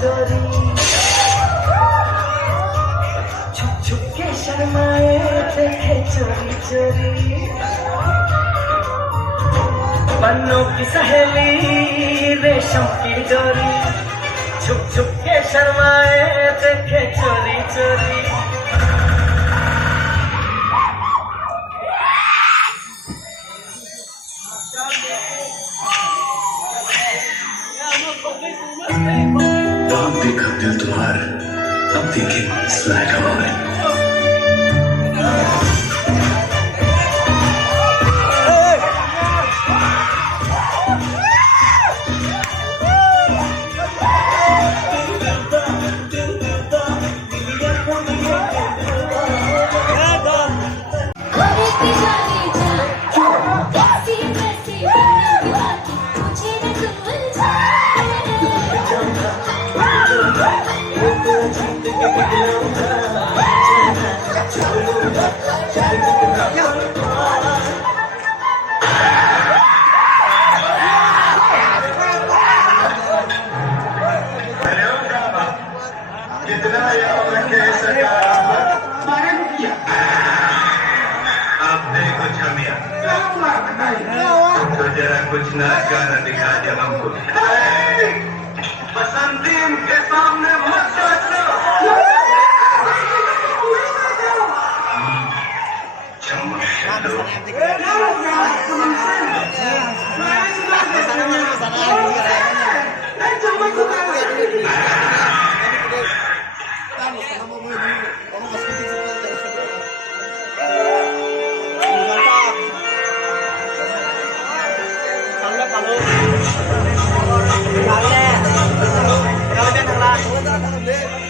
चोरी छुप छुप के शर्माए देखे चोरी चोरी पन्नों की सहेली रेशम की डोरी छुप छुप के शर्माए देखे चोरी चोरी बहुत देखा दिल तुम्हारा अब देखे स्लैग हमारे कितना याद रखे सरकार आपने कुछ हमिया तो जरा कुछ नाच गाना दिखा दे हमको बसंतीन के सामने मत नाचो Kalau